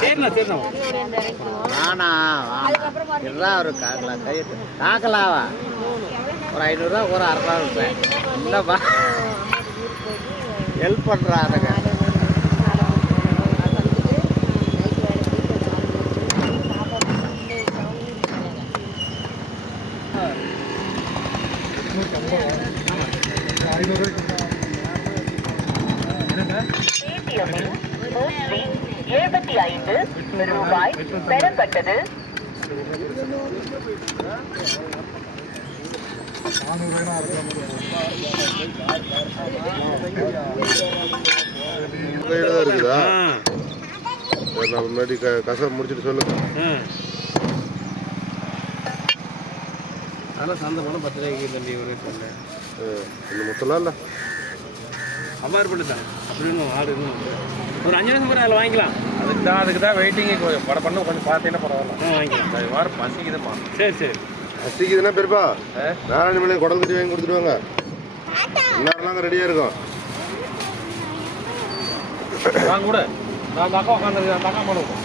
சரிண்ணா சரிண்ணா ஆனா இருறா ஒரு காக்கலாவா ஒரு 500 ஒரு 600 ரூபாய் இல்லைப்பா ஹெல்ப் பண்ணுறானுங்க. ரூபாய் பெறப்பட்டது. இருக்குதா? முன்னாடி கசம் முடிச்சுட்டு சொல்லுங்க. அதெல்லாம் சந்தை போனால் 10 ரூபாய்க்கு தம்பி ஒரு சொன்னேன். இந்த முத்தலாம் இல்லை அவ்வாறு பண்ணிட்டாங்க அப்படின்னு ஆடு ஒரு 5 நிமிஷம் கூட அதில் வாங்கிக்கலாம். அதுக்கு தான் வெயிட்டிங்கு கொஞ்சம் படம் பண்ண கொஞ்சம் பார்த்தீங்கன்னா பரவாயில்ல. வாங்கிக்கலாம். அது வாரம் பசிக்குதுமா. சரி சரி பசிக்குதுன்னா பெருப்பா நாராயண மலை குடல் கட்டி வாங்கி கொடுத்துருவாங்க. எல்லாரெல்லாம் அங்கே ரெடியாக இருக்கும். நான் கூட நான் அந்த அக்கா உட்காந்துருக்கேன். அந்த அக்கா பண்ணுவோம்.